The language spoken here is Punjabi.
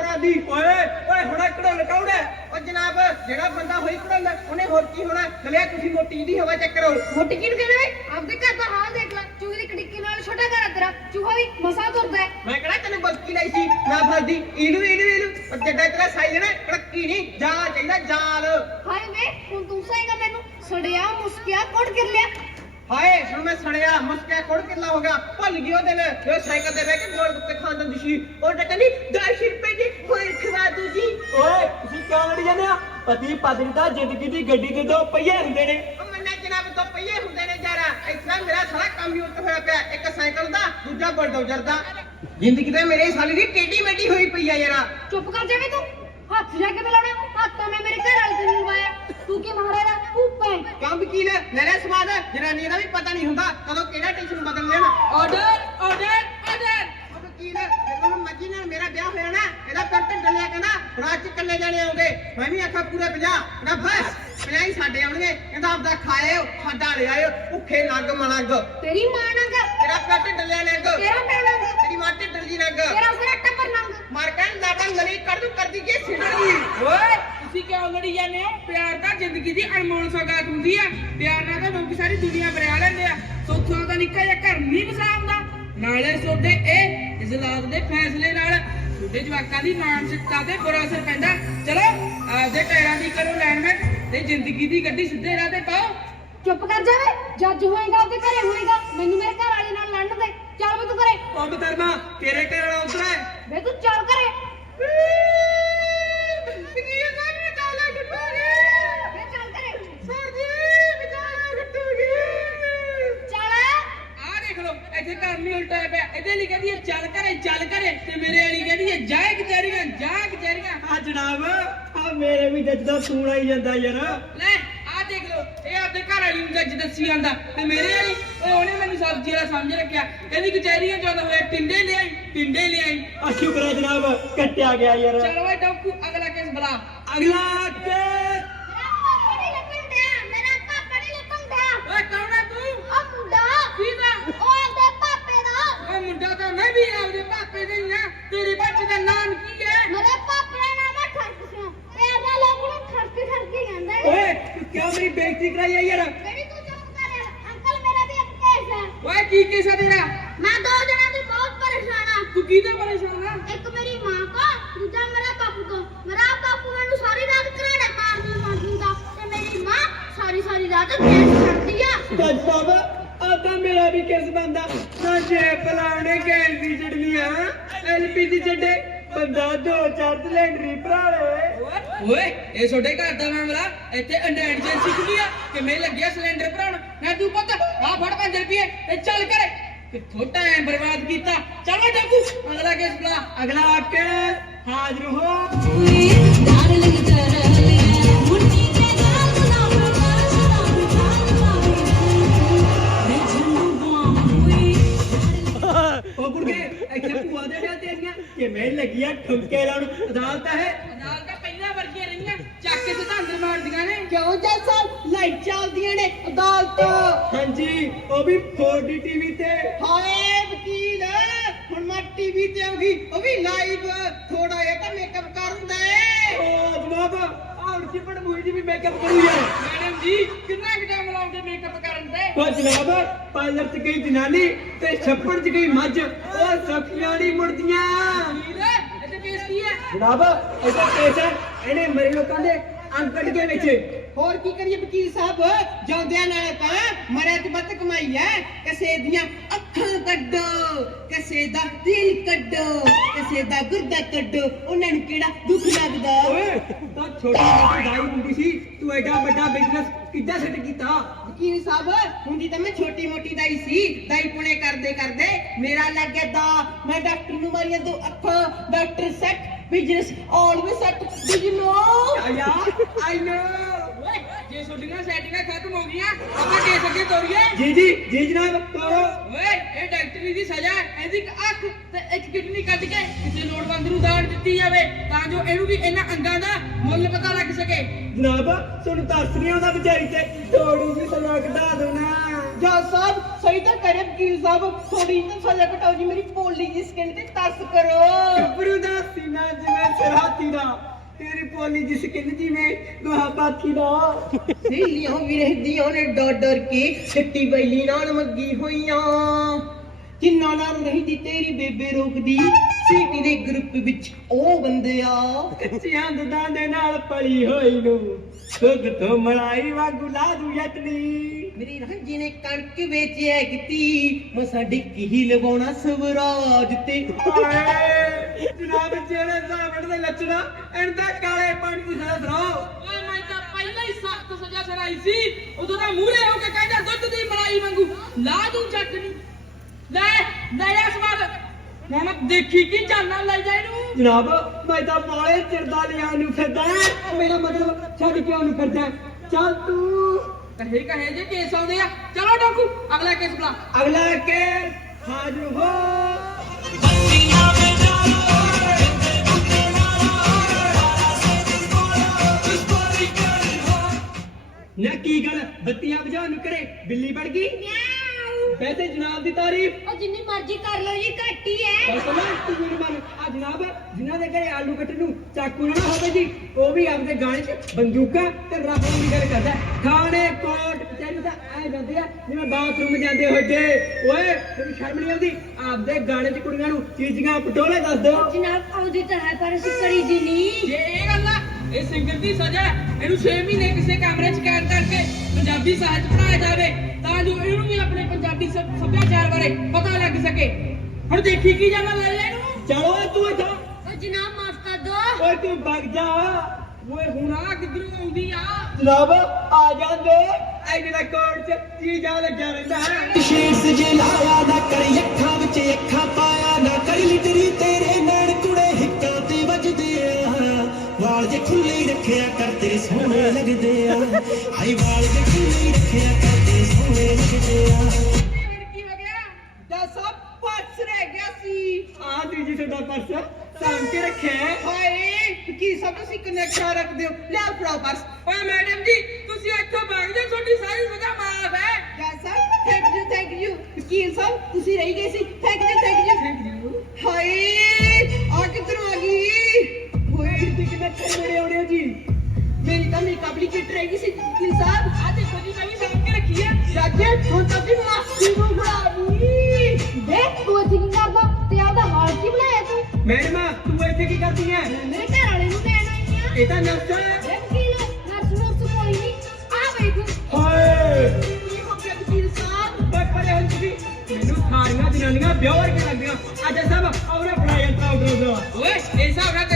ਅੱਗੇ ਕਢਾਉਣਾ ਮਹਾਰਾਜ ਦੀ? ਓਏ ਓਏ ਹੁਣ ਕੌਣ ਹੈ? ਉਹ ਜਨਾਬ ਜਿਹੜਾ ਬੰਦਾ ਹੋਈ ਕਢਾਉਂਦਾ ਉਹਨੇ ਹੋਰ ਕੀ ਹੋਣਾ? ਚਲਿਆ ਤੁਸੀਂ ਮੋਟੀ ਦੀ ਹਵਾ ਚੈੱਕ ਕਰੋ ਮੋਟੀ ਕਿਹਨੂੰ ਕਹਿੰਦੇ ਵੇ ਆਪਦੇ ਘਰ ਦਾ ਹਾਲ ਦੇਖ ਲੈ। ਚੂਹੇ ਦੀ ਕੜਿੱਕੀ ਨਾਲ ਛੋਟਾ ਘਰ ਤੇਰਾ। ਚੂਹਾ ਵੀ ਮਸਾ ਤੁਰਦਾ ਹੈ। ਮੈਂ ਕਿਹੜਾ ਤੈਨੂੰ ਬਸਕੀ ਲਈ ਸੀ? ਨਾ ਫਸਦੀ ਇਹਨੂੰ ਇਹਨੂੰ ਇਹਨੂੰ। ਉਹ ਜੱਡਾ ਤੇਰਾ ਸਾਈ ਨਾ ਕੜਕੀ ਨਹੀਂ। ਜਾਲ ਚਾਹੀਦਾ ਜਾਲ। ਹਾਏ ਵੇ ਹੁਣ ਤੂੰ ਸਹੇਗਾ ਮੈਨੂੰ। ਸੜਿਆ ਮੁਸਕਿਆ ਕੋੜ ਕਰ ਲਿਆ। ਹਾਏ ਹੁਣ ਮੈਂ ਸੜਿਆ ਮੁਸਕਿਆ ਕੋੜ ਕਿੱਲਾ ਹੋ ਗਿਆ। ਭੁੱਲ ਗਈ ਉਹ ਦਿਨ ਜੋ ਸਾਈਕਲ ਤੇ ਬਹਿ ਕੇ ਗੋਲ ਗੱਪੇ ਖਾਣ ਦਿੰਦੀ ਸੀ। ਉਹ ਤਾਂ ਕਹਿੰਦੀ 10 ਰੁਪਏ ਦੀ ਹੋਏ ਖਵਾ ਦੂ ਜੀ। ਓਏ ਤੁਸੀਂ ਕਿਉਂ ਲੜੀ ਜਾਂਦੇ ਆ ਪਤੀ ਪਤਨੀ ਤਾਂ ਜ਼ਿੰਦਗੀ ਦੀ ਗੱਡੀ ਦੇ ਦੋ ਪਹੀਏ ਹੁੰਦੇ ਨੇ। ਉਹ ਮੰਨਾ ਜਨਾਬ ਤੋਂ ਪਈਏ ਹੁੰਦੇ ਨੇ ਜਾਰਾ ਇਸਾ ਮੇਰਾ ਸਾਰਾ ਕੰਮ ਹੀ ਉੱਤ ਹੋਇਆ ਪਿਆ। ਇੱਕ ਸਾਈਕਲ ਦਾ ਦੂਜਾ ਬਲਡੋਜ਼ਰ ਦਾ। ਜ਼ਿੰਦਗੀ ਤੇ ਮੇਰੇ ਸਾਲੀ ਦੀ ਟੇਢੀ ਮੇਢੀ ਹੋਈ ਪਈ ਆ ਯਾਰਾ। ਚੁੱਪ ਕਰ ਜਾਵੇਂ ਤੂੰ। ਹੱਥ ਜਾ ਕੇ ਮਿਲਾਉਣਾ ਹੱਥ ਤਾਂ ਮੈਂ ਮੇਰੇ ਘਰ ਵਾਲੇ ਤੇ ਲਵਾਇਆ ਤੂੰ ਕੀ ਮਹਾਰਾਜਾ ਉੱਪਰ ਕੀ ਨੇ? ਮੇਰੇ ਸਵਾਦ ਜਨਾਨੀਆਂ ਦਾ ਵੀ ਪਤਾ ਨਹੀਂ ਹੁੰਦਾ ਕਦੋਂ ਕਿਹੜਾ ਟੈਨਸ਼ਨ ਬਦਲ ਲੈਣ। ਆਰਡਰ ਆਰਡਰ ਆਰਡਰ ਉਹ ਵਕੀਲ ਜਦੋਂ ਹੁਣ ਮੱਜੀ ਨਾਲ ਮੇਰਾ ਵਿਆਹ ਹੋਇਆ ਨਾ ਇਹਦਾ ਪੈਰ ਢਿੱਡ ਲਿਆ ਕਹਿੰਦਾ ਰਾਤ ਚ ਇਕੱਲੇ ਜਾਣੇ ਆਉਂਦੇ। ਮੈਂ ਵੀ ਆਖਾ ਪੂਰੇ 50 ਕਹਿੰਦਾ ਬਸ 50 ਹੀ ਸਾਡੇ ਆਉਣਗੇ। ਕਹਿੰਦਾ ਆਪਦਾ ਖਾਇਓ ਸਾਡਾ ਲੈ ਆਇਓ ਭੁੱਖੇ ਨੰਗ ਮਣੰਗ ਤੇਰੀ ਮਾਂ ਨੰਗ? ਤੇਰਾ ਪੈਰ ਢਿੱਡ ਲਿਆ ਨੰਗ। ਤੇਰਾ ਪਿਓ ਨੰਗ? ਤੇਰੀ ਮਾਂ ਢਿੱਡ ਜੀ ਨੰਗ। ਤੇਰਾ ਸਾਰਾ ਟੱਬਰ ਨੰਗ? ਮਾਰ ਕਹਿਣ ਲਾਟਾਂ ਗਲੀ ਕਰ ਦੂ ਕਰਦੀ ਕੇ ਸਿੱਧੀ? ਓਏ! ਤੁਸੀਂ ਕਿਉਂ ਲੜੀ ਜਾਂਦੇ ਹੋ? ਪਿਆਰ ਤਾਂ ਜ਼ਿੰਦਗੀ ਦੀ ਅਨਮੋਲ ਸੌਗਾਤ ਹੁੰਦੀ ਆ। ਪਿਆਰ ਨਾਲ ਤਾਂ ਲੋਕ ਸਾਰੀ ਦੁਨੀਆ ਬਰਿਆ ਲੈਂਦੇ ਆ। ਸੋਥੋਂ ਦਾ ਨਿੱਕਾ ਜਿਹਾ ਘਰ ਨਹੀਂ ਵਸਾਉਂਦਾ। ਨਾਲੇ ਸੋਡੇ ਇਹ ਔਲਾਦ ਦੇ ਫੈਸਲੇ ਨਾਲ ਤੁਹਾਡੇ ਜਵਾਕਾਂ ਦੀ ਮਾਨਸਿਕਤਾ ਤੇ ਬੁਰਾ ਅਸਰ ਪੈਂਦਾ। ਚਲੋ ਆਪਦੇ ਟਾਇਰਾਂ ਦੀ ਕਰੋ ਅਲਾਈਨਮੈਂਟ ਤੇ ਜ਼ਿੰਦਗੀ ਦੀ ਗੱਡੀ ਸਿੱਧੇ ਰਾਹ ਤੇ ਪਾਓ। ਚੁੱਪ ਕਰ ਜਾਵੇ। ਜੱਜ ਹੋਏਗਾ ਆਪਦੇ ਘਰੇ ਹੋਏਗਾ। ਮੈਨੂੰ ਮੇਰੇ ਘਰ ਵਾਲੇ ਨਾਲ ਲੜਨ ਦੇ। ਚੱਲ ਵੇ ਤੂੰ ਘਰੇ। ਉਹ ਬਤਰਮਾ ਤੇਰੇ ਘਰ ਵਾਲਾ ਉਧਰ ਹੈ। ਵੇ ਤੂੰ ਚੱਲ ਘਰੇ। ਵੇ ਚੱਲ ਘਰੇ ਚੱਲ ਆਹ ਇੱਥੇ ਘਰ ਨਹੀਂ ਉਲਟਾ ਪਿਆ। ਇਹਦੇ ਲਈ ਕਹਿੰਦੀ ਹੈ ਚੱਲ ਘਰੇ ਚੱਲ ਘਰੇ। ਤੇ ਮੇਰੇ ਵਾਲੀ ਕਹਿੰਦੀ ਹੈ ਜਾ ਕਚਹਿਰੀਆਂ ਜਾ ਕਚਹਿਰੀਆਂ ਆ ਜਨਾਬ ਆ ਮੇਰੇ ਵੀ ਜੱਜ ਦਾ ਫੋਨ ਆਈ ਜਾਂਦਾ ਯਾਰ। ਲੈ ਆਹ ਦੇਖ ਲਓ ਇਹ ਆਪਦੇ ਘਰ ਵਾਲੀ ਨੂੰ ਜੱਜ ਦੱਸੀ ਜਾਂਦਾ। ਤੇ ਮੇਰੇ ਵਾਲੀ ਉਹ ਉਹਨੇ ਮੈਨੂੰ ਸਬਜ਼ੀ ਵਾਲਾ ਸਮਝ ਰੱਖਿਆ। ਕਹਿੰਦੀ ਕਚਹਿਰੀਆਂ ਜਾਂਦਾ ਹੋਇਆ ਟਿੰਡੇ ਲਿਆਈ ਟਿੰਡੇ ਲਿਆਈ। ਆ ਸ਼ੁਕਰ ਹੈ ਜਨਾਬ ਕੱਟਿਆ ਗਿਆ ਯਾਰ। ਚਲੋ ਓਏ ਡੌਕੂ ਅਗਲਾ ਕੇਸ ਬੁਲਾ। ਅਗਲਾ ਕੇ ਮੇਰਾ ਪਾਪਾ ਨਹੀਂ ਲੱਭਣ ਡਿਆ ਮੇਰਾ ਪਾਪਾ ਨਹੀਂ ਲੱਭਣ ਡਿਆ ਓਏ ਕੌਣ ਆ ਤੂੰ ਉਹ ਮੁੰਡਾ ਕਿਹਦਾ ਉਹ ਆਪਦੇ ਪਾਪੇ ਦਾ ਓਏ ਮੁੰਡਾ ਤਾਂ ਮੈਂ ਵੀ ਆਪਦੇ ਪਾਪੇ ਦਾ ਹੀ ਆ। ਤੇਰੇ ਪਾਪੇ ਦਾ ਨਾਮ ਕੀ ਹੈ? ਮੇਰੇ ਪਾਪੇ ਦਾ ਨਾਮ ਹੈ ਠਰਕ ਸਿੰਘ ਤੇ ਆਪਦਾ ਲੋਕ ਨੂੰ ਠਰਕੀ ਠਰਕੀ ਕਹਿੰਦੇ ਨੇ ਓਏ ਤੂੰ ਕਿਉਂ ਮੇਰੀ ਬੇਇੱਜ਼ਤੀ ਕਰਾਈ ਆ ਯਾਰ? ਜਿਹੜੀ ਤੂੰ ਚੁੱਪ ਕਰ ਅੰਕਲ ਮੇਰਾ ਵੀ ਇੱਕ ਕੇਸ ਹੈ ਓਏ ਕੀ ਕੇਸ ਆ ਤੇਰਾ? ਮੈਂ ਦੋ ਜਣਾਂ ਤੋਂ ਬਹੁਤ ਪਰੇਸ਼ਾਨ ਆ। ਤੂੰ ਕਿਹਦਾ ਪਰੇਸ਼ਾਨ ਆ? ਇੱਕ ਮੇਰੀ ਮਾਂ ਕੋ ਦੂਜਾ ਮੇਰਾ ਬਾਪੂ ਕੋ। ਮੇਰਾ ਬਾਪੂ ਮੈਨੂੰ ਸਾਰੀ ਰਾਤ ਘਰਾੜੇ ਮਾਰਦੀ ਮਾਰਦੀ ਦਾ। ਤੇ ਮੇਰੀ ਮਾਂ ਸਾਰੀ ਸਾਰੀ ਰਾਤ ਗੈਸ ਛੱਡਦੀ ਆ। ਜੱਜ ਸਾਹਿਬ ਤਾਂ ਮੇਰਾ ਵੀ ਕਿਸ ਬੰਦਾ? ਨਾ ਜੇ ਪਲਾਉਣੇ ਗੈਸ ਦੀ ਚੜਨੀ ਆ ਐਲਪੀਜੀ ਛੱਡੇ ਬੰਦਾ ਦੋ ਚਾਰ ਸਿਲੰਡਰੀ ਭਰਾਲੇ ਓਏ ਇਹ ਛੋਟੇ ਘਰ ਦਾ ਮਾਮਲਾ? ਇੱਥੇ ਐਮਰਜੈਂਸੀ ਕੀ ਆ? ਕਿਵੇਂ ਲੱਗਿਆ ਸਿਲੰਡਰ ਭਰਾਉਣ? ਨਾ ਤੂੰ ਪੁੱਤ ਆ ਫੜ 5 ਰੁਪਏ ਤੇ ਚੱਲ ਕਰੇ ਕਿੱਥੋਂ ਟਾਈਮ ਬਰਬਾਦ ਕੀਤਾ? ਚੱਲ ਵੇ ਡੱਬੂ ਅਗਲਾ ਕੇਸ ਬੁਲਾ। ਅਗਲਾ ਆ ਕੇ ਹਾਜ਼ਰ ਹੋ। ਕਿਵੇਂ ਲੱਗੀਆਂ ਠੁਮਕੇ ਲਾਉਣ। ਅਦਾਲਤ ਹੈ। ਨਾਲ ਤਾਂ ਪਹਿਲਾਂ ਵਰਗੀਆਂ ਰਹੀਆਂ ਚੱਕ ਕੇ ਸਿੱਧਾ ਅੰਦਰ ਮਾਰਦੀਆਂ ਨੇ। ਕਿਉਂ ਜੱਜ ਸਾਹਿਬ? ਲਾਈਟ ਚੱਲਦੀਆਂ ਨੇ ਅਦਾਲਤ। ਹਾਂਜੀ ਉਹ ਵੀ 4D ਟੀਵੀ ਤੇ। ਹਾਏ ਵਕੀਲ ਹੁਣ ਮੈਂ ਟੀਵੀ ਤੇ ਆਉਗੀ ਉਹ ਵੀ ਲਾਈਵ ਥੋੜਾ ਜਿਹਾ ਤਾਂ ਮੇਕਅਪ ਕਰ ਹੁੰਦਾ ਏ। ਉਹ ਜਨਾਬ ਕੀ ਪੜ ਮੂਹੀ ਜੀ ਵੀ ਮੇਕਅਪ ਕਰੂ ਯਾਰ ਮੈਡਮ ਜੀ ਕਿੰਨਾ ਕੁ ਟਾਈਮ ਲਾਉਂਦੇ ਮੇਕਅਪ ਕਰਨ ਤੇ? ਉਹ ਜਨਾਬ ਪਾਰਲਰ ਚ ਗਈ ਜਨਾਨੀ ਤੇ ਛੱਪੜ ਚ ਗਈ ਮੱਝ। ਉਹ ਸਖੀਆਂ ਨਹੀਂ ਮੁੜਦੀਆਂ। ਵੀਰ ਇੱਥੇ ਕੇਸ ਕੀ ਹੈ? ਜਨਾਬ ਇਹਦਾ ਕੇਸ ਹੈ। ਇਹਨੇ ਮਰੇ ਲੋਕਾਂ ਦੇ ਅੰਗ ਕੱਢ ਕੇ ਵਿੱਚ। ਹੋਰ ਕੀ ਕਰੀਏ ਵਕੀਲ ਸਾਹਿਬ? ਜਾਉਂਦਿਆਂ ਨਾਲੇ ਤਾਂ ਮਰਿਆ ਚ ਬੱਤ ਕਮਾਈ ਐ। ਕਿਸੇ ਦੀਆਂ ਅੱਖਾਂ ਕੱਢੋ ਕਿਸੇ ਦਾ ਦਿਲ ਕੱਢੋ ਕਿਸੇ ਦਾ ਗੁਰਦਾ ਕੱਢੋ। ਉਹਨਾਂ ਨੂੰ ਕਿਹੜਾ ਦੁੱਖ ਲੱਗਦਾ? ਓਏ ਤਾਂ ਛੋਟੀ ਮੋਟੀ ਦਾਈ ਹੁੰਦੀ ਸੀ ਤੂੰ ਐਡਾ ਵੱਡਾ ਬਿਜ਼ਨਸ ਕਿੱਦਾਂ ਸੈੱਟ ਕੀਤਾ? ਵਕੀਲ ਸਾਹਿਬ ਹੁੰਦੀ ਤਾਂ ਮੈਂ ਛੋਟੀ ਮੋਟੀ ਦਾਈ ਸੀ। ਦਾਈ ਪੁਣੇ ਕਰਦੇ ਕਰਦੇ ਮੇਰਾ ਲੱਗ ਗਿਆ ਦਾ। ਮੈਂ ਡਾਕਟਰ ਨੂੰ ਮਾਰੀਆਂ ਦੋ ਅੱਖਾਂ। Doctor set business always set do you know I know ਜੇ ਛੋਟੀਆਂ ਸੈਟਿੰਗਾਂ ਖਤਮ ਹੋ ਗਈਆਂ? ਆਪਾਂ ਕੇਸ ਅੱਗੇ ਤੋਰੀਏ? ਜੀ ਜੀ ਜੀ ਜਨਾਬ ਤੋਰੋ। ਓਏ ਇਹ ਡਾਕਟਰੀ ਦੀ ਸਜ਼ਾ ਹੈ। ਇਹਦੀ ਇੱਕ ਅੱਖ ਤੇ ਇੱਕ ਕਿਡਨੀ ਕੱਢ ਕੇ ਕਿਸੇ ਲੋੜਵੰਦ ਨੂੰ ਦਾਨ ਦਿੱਤੀ ਜਾਵੇ ਤਾਂ ਜੋ ਇਹਨੂੰ ਵੀ ਇਹਨਾਂ ਅੰਗਾਂ ਦਾ ਮੁੱਲ ਪਤਾ ਲੱਗ ਸਕੇ। ਜਨਾਬ ਤੁਹਾਨੂੰ ਤਰਸ ਨਹੀਂ ਆਉਂਦਾ ਵਿਚਾਰੀ ਤੇ। ਥੋੜੀ ਜਿਹੀ ਸਜ਼ਾ ਘਟਾ ਦੋ ਨਾ। ਜੱਜ ਸਾਹਿਬ ਸਹੀ ਤਾਂ ਕਰੇ ਵਕੀਲ ਸਾਹਿਬ ਥੋੜੀ ਤਾਂ ਸਜ਼ਾ ਘਟਾਓ ਜੀ ਮੇਰੀ ਪੋਲੀ ਜੀ ਸਕਿਨ ਤੇ ਤਰਸ ਕਰੋ। ਗੱਭਰੂ ਦਾ ਸੀਨਾ ਜਿਵੇਂ ਸਰਹਾਤੀ ਦਾ। ਤੇਰੀ ਪੋਲੀ ਜਿਸ ਕਿੰਨ ਜਿਵੇਂ ਗੋਹਾ ਪਾਥੀ ਦਾ। ਸਹੇਲੀਆਂ ਵੀ ਰਹਿੰਦੀਆਂ ਨੇ ਡਰ ਡਰ ਕੇ ਛੱਟੀ ਬੈਲੀ ਨਾਲ ਮੱਗੀ ਹੋਈਆਂ। ਜਿੰਨਾ ਨਾਲ ਰਹਿੰਦੀ ਤੇਰੀ ਬੇਬੇ ਰੋਕਦੀ ਸੀਪੀ ਦੇ ਗਰੁੱਪ ਵਿੱਚ ਉਹ ਬੰਦਿਆ। ਕੱਚਿਆਂ ਦੁੱਧਾਂ ਦੇ ਨਾਲ ਪਲੀ ਹੋਈ ਨੂੰ ਦੁੱਧ ਤੋਂ ਮਲਾਈ ਵਾਂਗੂ ਲਾ ਦੂ ਯਤਨੀ। ਮੇਰੀ ਰਾਂਝੀ ਨੇ ਕਣਕ ਵੇਚਿਆ ਕੀਤੀ, ਮਸਾ ਡਿੱਕੀ ਹੀ ਲਵਾਉਣਾ ਸਵਰਾਜ ਤੇ। ਓਏ! ਜਨਾਬ ਜਿਹੜੇ ਸਾਹਮਣੇ ਦੇ ਲੱਛਣਾ ਇਹਨਾਂ ਦਾ ਕਾਲੇ ਪਾਣੀ ਦੀ ਸਜ਼ਾ ਸੁਣਾਓ। ਓਏ ਮੈਂ ਤਾਂ ਪਹਿਲਾਂ ਹੀ ਸਖਤ ਸਜ਼ਾ ਸੁਣਾਈ ਸੀ। ਉਦੋਂ ਤਾਂ ਮੂਹਰੇ ਹੋ ਕੇ ਕਹਿੰਦਾ ਦੁੱਧ ਦੀ ਮਲਾਈ ਵਾਂਗੂ। ਲਾ ਦੂੰ ਜੱਟ ਨੂੰ। ਲੈ ਲੈ ਇਸ ਵਾਰ ਹੁਣ ਦੇਖੀ ਕੀ ਜਾਨਾਂ ਲੈ ਜਾ ਇਹਨੂੰ। ਜਨਾਬ ਮੈਂ ਤਾਂ ਬਾਲੇ ਚਿਰਦਾ ਲਿਆ ਨੂੰ ਫਿਰਦਾ ਮੇਰਾ ਮਤਲਬ ਛੱਡ ਕਿਉਂ ਨੂੰ ਫਿਰਦਾ ਚੱਲ ਤੂੰ। ਕਹੇ ਕਹੇ ਜੇ ਕੇਸ ਆਉਂਦੇ ਆ। ਚਲੋ ਡਾਕੂ ਅਗਲਾ ਕੇਸ ਬੁਲਾ। ਅਗਲਾ ਕੇ ਹਾਜ਼ਰ ਹੋ। ਬੱਤੀਆਂ ਬੁਝਾਉਣ ਨੂੰ ਕਰੇ ਬਿੱਲੀ ਬਣ ਗਈ। ਵੈਸੇ ਜਨਾਬ ਦੀ ਤਾਰੀਫ। ਉਹ ਜਿੰਨੀ ਮਰਜ਼ੀ ਕਰ ਲਓ ਜੀ ਘੱਟ ਹੀ ਹੈ। ਬਸ ਨਾ ਤੂੰ ਮੇਰੀ ਮੰਨ। ਆ ਜਨਾਬ ਜਿਨ੍ਹਾਂ ਦੇ ਘਰੇ ਆਲੂ ਕੱਟਣ ਨੂੰ ਚਾਕੂ ਨਾ ਨਾ ਹੋਵੇ ਜੀ ਉਹ ਵੀ ਆਪਦੇ ਗਾਣੇ 'ਚ ਬੰਦੂਕਾਂ ਤੇ ਰਾਫਲ ਦੀ ਗੱਲ ਕਰਦਾ ਹੈ। ਥਾਣੇ ਕੋਟ ਕਚਹਿਰੀ ਤਾਂ ਐ ਜਾਂਦੇ ਆ ਜਿਵੇਂ ਬਾਥਰੂਮ ਜਾਂਦੇ ਹੋਏ ਓਏ ਤੈਨੂੰ ਸ਼ਰਮ ਨਹੀਂ ਆਉਂਦੀ? ਆਪਦੇ ਗਾਣੇ 'ਚ ਕੁੜੀਆਂ ਨੂੰ ਚੀਜ਼ੀਆਂ ਪਟੋਲੇ ਦੱਸ ਦਿਓ। ਜਨਾਬ ਆਉਂਦੀ ਤਾਂ ਹੈ ਪਰ ਅਸੀਂ ਕਰੀ ਜੀ ਨਹੀਂ। ਜੇ ਇਹ ਗੱਲ ਆ ਇਹ ਸਿੰਗਰ ਦੀ ਸਜ਼ਾ ਹੈ। ਇਹਨੂੰ 6 ਮਹੀਨੇ ਕਿਸੇ ਕਮਰੇ 'ਚ ਕੈਦ ਕਰਕੇ ਪੰਜਾਬੀ ਸਾਹਿਤ ਪੜਾਇਆ ਜਾਵੇ ਤਾਂ ਜੋ ਇਹਨੂੰ ਵੀ ਆਪਣੇ ਪੰਜਾਬੀ ਸੱਭ- ਸੱਭਿਆਚਾਰ ਬਾਰੇ ਪਤਾ ਲੱਗ ਸਕੇ। ਹੁਣ ਦੇਖੀ ਕੀ ਜਾਣਾ ਲੈ ਲੈ ਇਹਨੂੰ? ਚਲੋ ਓਏ ਤੂੰ ਇੱਥੋਂ ਉਹ ਜਨਾਬ ਮਾਫ ਕਰ ਦੋ। ਓਏ ਤੂੰ ਭੱਗ ਜਾ। ਓਏ ਹੁਣ ਆ ਕਿੱਧਰੋਂ ਆਉਂਦੀ ਆ? ਜਨਾਬ ਆ ਜਾਂਦੇ। ਐਨੇ ਦਾ ਕੋਟ 'ਚ ਚੀਜ਼ਾਂ ਲੱਗਿਆ ਰਹਿੰਦਾ ਹੈ? ਸ਼ੀਸ਼ ਜੇ ਲਾਇਆ ਨਾ ਕਰੀ ਅੱਖਾਂ ਵਿੱਚ ਅੱਖਾਂ ਪਾਇਆ ਨਾ ਕਰੀ ਲਿਟਰੀ ਤੇਰੇ ਨੈਣ ਰੱਖਿਆ ਕਰ ਤੇਰੇ ਸੋਹਣੇ ਲੱਗਦੇ ਆ। ਹਾਈ ਵਾਲ ਜੇ ਖੁੱਲੇ ਹੀ ਰੱਖਿਆ ਕਰ ਤੇਰੇ ਸੋਹਣੇ ਲੱਗਦੇ ਆ। ਹੁਣ ਕੀ ਹੋ ਗਿਆ ਜੱਜ ਸਾਹਿਬ ਪਰਸ ਰਹਿ ਗਿਆ ਸੀ। ਆ ਤੂੰ ਜੀ ਤੁਹਾਡਾ ਪਰਸ ਸਾਂਭ ਕੇ ਰੱਖਿਆ ਹੈ। ਹਾਏ ਵਕੀਲ ਸਾਹਿਬ ਤੁਸੀਂ ਕਨੈਕਸ਼ਨ ਰੱਖਦੇ ਹੋ? ਲੈ ਫੜਾਓ ਪਰਸ। ਓਏ ਮੈਡਮ ਜੀ ਜੱਜ ਹੁਣ ਤਾਂ ਵੀ ਮਾਸੀ ਨੂੰ ਲਈ। ਦੇਖ ਤੂੰ ਇੱਥੇ ਕੀ ਕਰਦਾ? ਤੇ ਆਪਦਾ ਹਾਲ ਕੀ ਬਣਾਇਆ ਤੂੰ? ਮੈਡਮ ਤੂੰ ਇੱਥੇ ਕੀ ਕਰਦੀ ਹੈ ਮੇਰੇ ਘਰ ਵਾਲੇ ਨੂੰ ਦੇਣ ਆਈ ਆ। ਇਹ ਤਾਂ ਨਰਸ ਹੈ ਦੇਖ ਕੀ ਨਰਸ ਨਰਸ ਕੋਈ ਨਹੀਂ। ਆ ਵੇਖ ਹਾਏ। ਕੀ ਹੋ ਗਿਆ ਵਕੀਲ ਸਾਹਿਬ? ਬੱਕ ਪਰੇ ਹੋ ਤੁਸੀਂ। ਮੈਨੂੰ ਸਾਰੀਆਂ ਜਨਾਨੀਆਂ ਵਿਆਹ ਵਰਗੇ ਲੱਗਦੀਆਂ। ਅੱਜ ਸਭ ਆਉਰੇ ਫੜਾਈ ਅੰਤਰਾ ਉਧਰ ਉਧਰ ਓਏ ਤੇ ਇਹ ਲੋਕਾਂ ਨਾਲ